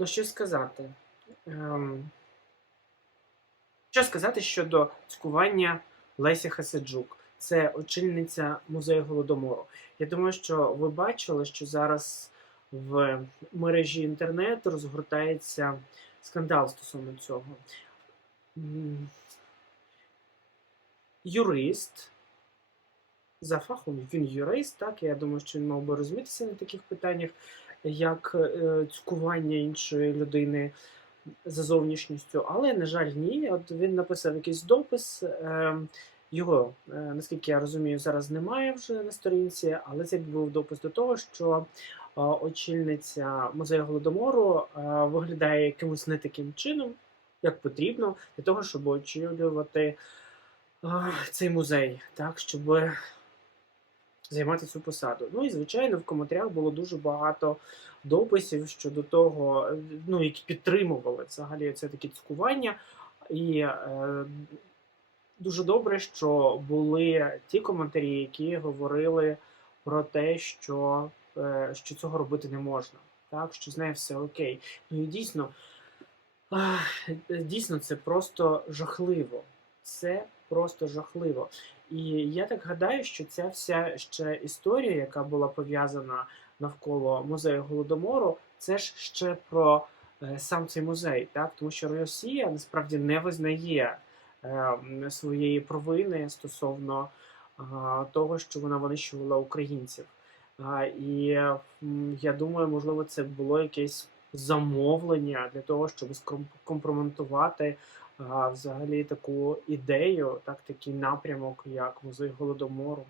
Ну, що сказати? Ем... Що сказати щодо цькування Лесі Хасиджук? Це очільниця музею Голодомору. Я думаю, що ви бачили, що зараз в мережі інтернету розгортається скандал стосовно цього. Юрист. За фахом він юрист, так. Я думаю, що він мав би розумітися на таких питаннях, як е, цькування іншої людини за зовнішністю. Але, на жаль, ні. От він написав якийсь допис. Е, його, е, наскільки я розумію, зараз немає вже на сторінці, але це був допис до того, що е, очільниця музею голодомору виглядає якимось не таким чином, як потрібно, для того, щоб очолювати цей музей, так, щоб займати цю посаду. Ну і звичайно, в коментарях було дуже багато дописів щодо того, ну які підтримували взагалі це такі цькування. І е, дуже добре, що були ті коментарі, які говорили про те, що, е, що цього робити не можна, так що з нею все окей. Ну і дійсно, ах, дійсно, це просто жахливо. Це просто жахливо. І я так гадаю, що ця вся ще історія, яка була пов'язана навколо музею Голодомору, це ж ще про е, сам цей музей, так? Тому що Росія насправді не визнає е, своєї провини стосовно того, що вона винищувала українців. І я думаю, можливо, це було якесь замовлення для того, щоб ском- компрометувати а, взагалі таку ідею, так, такий напрямок, як музей голодомору.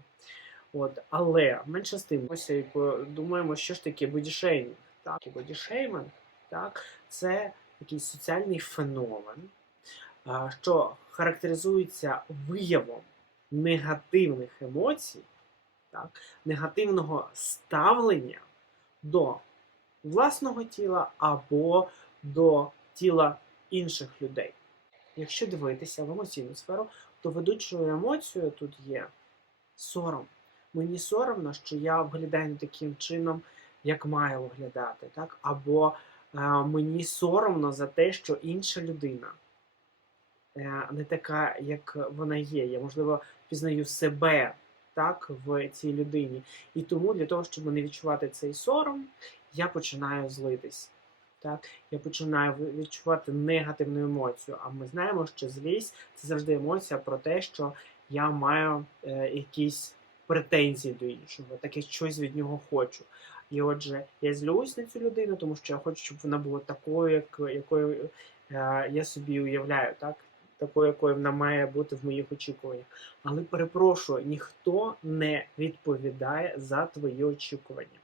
От, але менше з тим, ось і думаємо, що ж таке бодішеймінг. Так, бодішеймінг, так, це якийсь соціальний феномен, а, що характеризується виявом негативних емоцій, так, негативного ставлення до власного тіла або до тіла інших людей. Якщо дивитися в емоційну сферу, то ведучою емоцією тут є сором. Мені соромно, що я виглядаю не таким чином, як маю виглядати. Так? Або е, мені соромно за те, що інша людина е, не така, як вона є. Я, можливо, пізнаю себе так, в цій людині. І тому для того, щоб не відчувати цей сором, я починаю злитись. Так, я починаю відчувати негативну емоцію. А ми знаємо, що злість це завжди емоція про те, що я маю е, якісь претензії до іншого, так я щось від нього хочу. І отже, я злюсь на цю людину, тому що я хочу, щоб вона була такою, як, якою е, я собі уявляю, так? такою, якою вона має бути в моїх очікуваннях. Але перепрошую, ніхто не відповідає за твої очікування.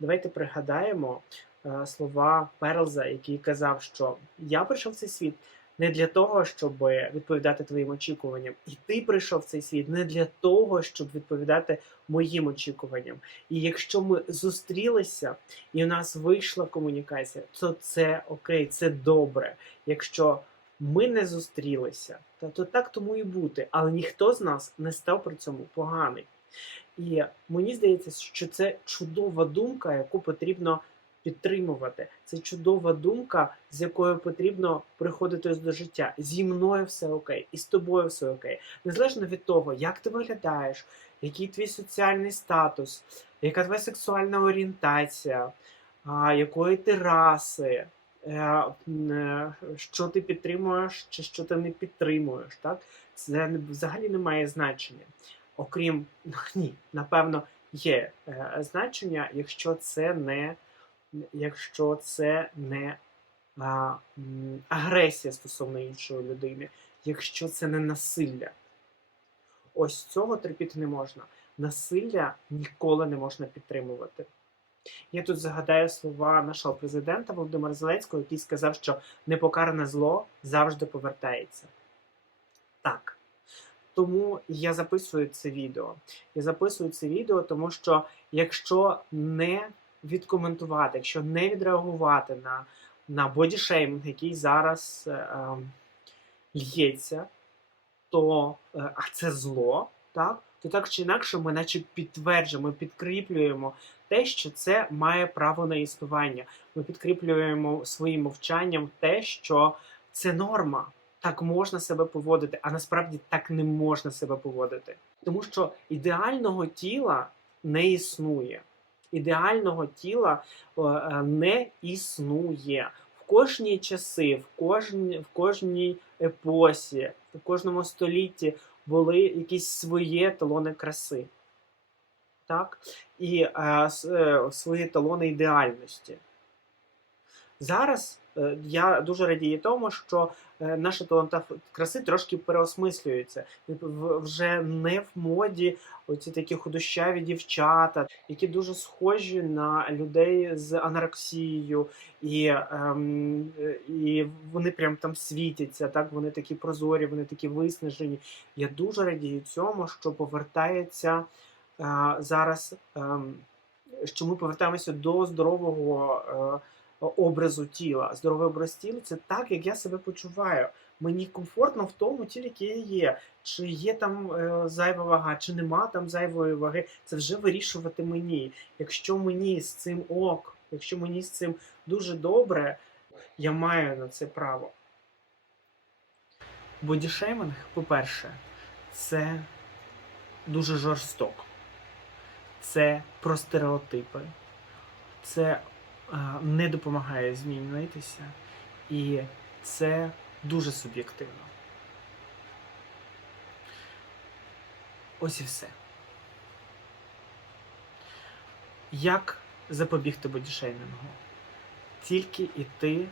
Давайте пригадаємо е, слова Перлза, який казав, що я прийшов в цей світ не для того, щоб відповідати твоїм очікуванням, і ти прийшов в цей світ не для того, щоб відповідати моїм очікуванням. І якщо ми зустрілися і у нас вийшла комунікація, то це окей, це добре. Якщо ми не зустрілися, то, то так тому і бути. Але ніхто з нас не став при цьому поганий. І мені здається, що це чудова думка, яку потрібно підтримувати. Це чудова думка, з якою потрібно приходити до життя. Зі мною все окей, і з тобою все окей. Незалежно від того, як ти виглядаєш, який твій соціальний статус, яка твоя сексуальна орієнтація, якої ти раси, е, е, що ти підтримуєш чи що ти не підтримуєш. Так? Це взагалі не має значення. Окрім ні, напевно, є е, значення, якщо це не якщо це не а, агресія стосовно іншої людини, якщо це не насилля. Ось цього терпіти не можна. Насилля ніколи не можна підтримувати. Я тут згадаю слова нашого президента Володимира Зеленського, який сказав, що непокаране зло завжди повертається. Так. Тому я записую це відео. Я записую це відео, тому що якщо не відкоментувати, якщо не відреагувати на, на бодішеймінг, який зараз е, е, лється, то е, а це зло, так, то так чи інакше ми наче підтверджуємо, підкріплюємо те, що це має право на існування. Ми підкріплюємо своїм мовчанням те, що це норма. Так можна себе поводити, а насправді так не можна себе поводити. Тому що ідеального тіла не існує. Ідеального тіла е, е, не існує. В кожній часи, в кожній, в кожній епосі, в кожному столітті були якісь свої еталони краси. Так? І е, е, свої еталони ідеальності. Зараз я дуже радію тому, що е, наша таланта краси трошки переосмислюється. Вже не в моді оці такі худощаві дівчата, які дуже схожі на людей з анорексією, і, ем, е, і вони прям там світяться. Так, вони такі прозорі, вони такі виснажені. Я дуже радію цьому, що повертається е, зараз, ем, що ми повертаємося до здорового. е, образу тіла. Здоровий образ тіла це так, як я себе почуваю. Мені комфортно в тому тілі, яке я є. Чи є там е, зайва вага, чи нема там зайвої ваги. Це вже вирішувати мені. Якщо мені з цим ок, якщо мені з цим дуже добре, я маю на це право. Бодішейминг, по-перше, це дуже жорстоко. Це про стереотипи. Це не допомагає змінитися, і це дуже суб'єктивно. Ось і все. Як запобігти бодішеймінгу? Тільки йти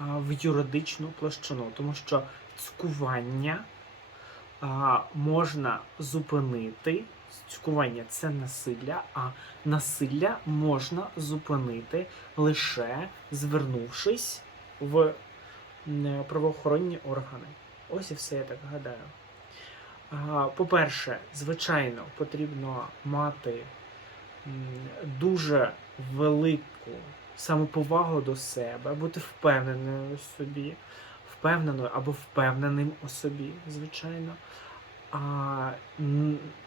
в юридичну площину, тому що цькування можна зупинити. Цькування це насилля, а насилля можна зупинити лише звернувшись в правоохоронні органи. Ось і все я так гадаю. По-перше, звичайно, потрібно мати дуже велику самоповагу до себе, бути впевненою у собі, впевненою або впевненим у собі, звичайно.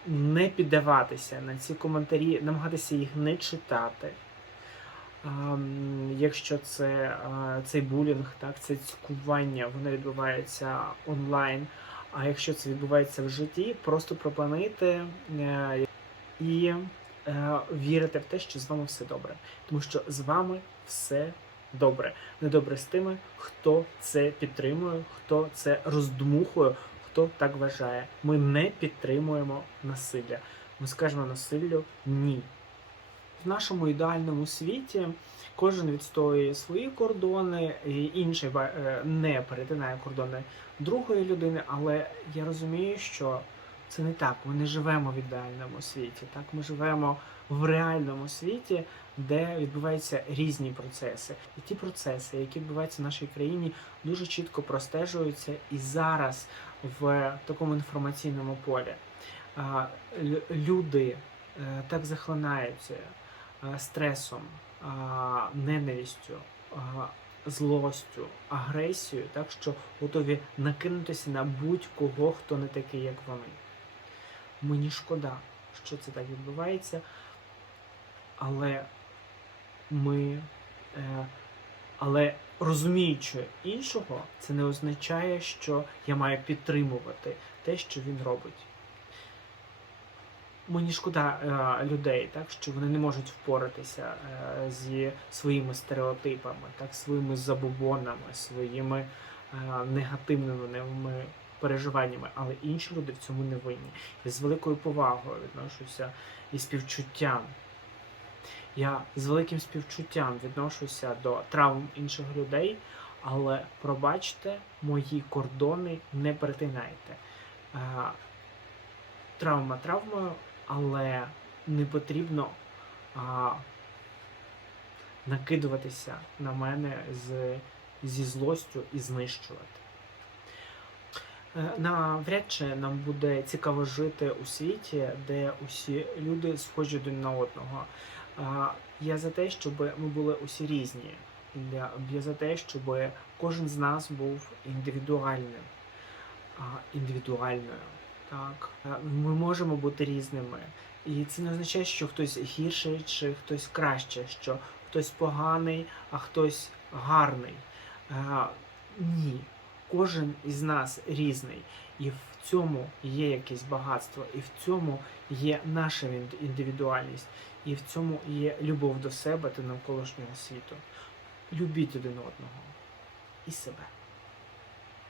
Не піддаватися на ці коментарі, намагатися їх не читати. Якщо це цей булінг, так, це цькування, воно відбувається онлайн. А якщо це відбувається в житті, просто припинити е, і е, вірити в те, що з вами все добре. Тому що з вами все добре. Недобре з тими, хто це підтримує, хто це роздмухує, хто так вважає. Ми не підтримуємо насилля. Ми скажемо насиллю ні. В нашому ідеальному світі кожен відстоює свої кордони, і інший е, не перетинає кордони другої людини, але я розумію, що це не так. Ми не живемо в ідеальному світі. Так, ми живемо в реальному світі, де відбуваються різні процеси. І ті процеси, які відбуваються в нашій країні, дуже чітко простежуються і зараз в такому інформаційному полі. Люди е, так захлинаються е, стресом, ненавистю, злостю, агресією, так що готові накинутися на будь-кого, хто не такий, як вони. Мені шкода, що це так відбувається, але ми. Е, але розуміючи іншого, це не означає, що я маю підтримувати те, що він робить. Мені шкода е, людей, так що вони не можуть впоратися е, зі своїми стереотипами, так, своїми забобонами, своїми е, негативними переживаннями, але інші люди в цьому не винні. Я з великою повагою відношуся і співчуттям. Я з великим співчуттям відношуся до травм інших людей, але пробачте, мої кордони не перетинайте. Е, Травма травмою, але не потрібно накидуватися на мене з, зі злостю і знищувати. Е, Навряд чи нам буде цікаво жити у світі, де усі люди схожі один на одного. Я за те, щоб ми були усі різні. Я, я за те, щоб кожен з нас був індивідуальним, індивідуальною. Так, е, ми можемо бути різними. І це не означає, що хтось гірший чи хтось краще, що хтось поганий, а хтось гарний. Е, Ні, кожен із нас різний. І в цьому є якесь багатство, і в цьому є наша індивідуальність, і в цьому є любов до себе та навколишнього світу. Любіть один одного і себе.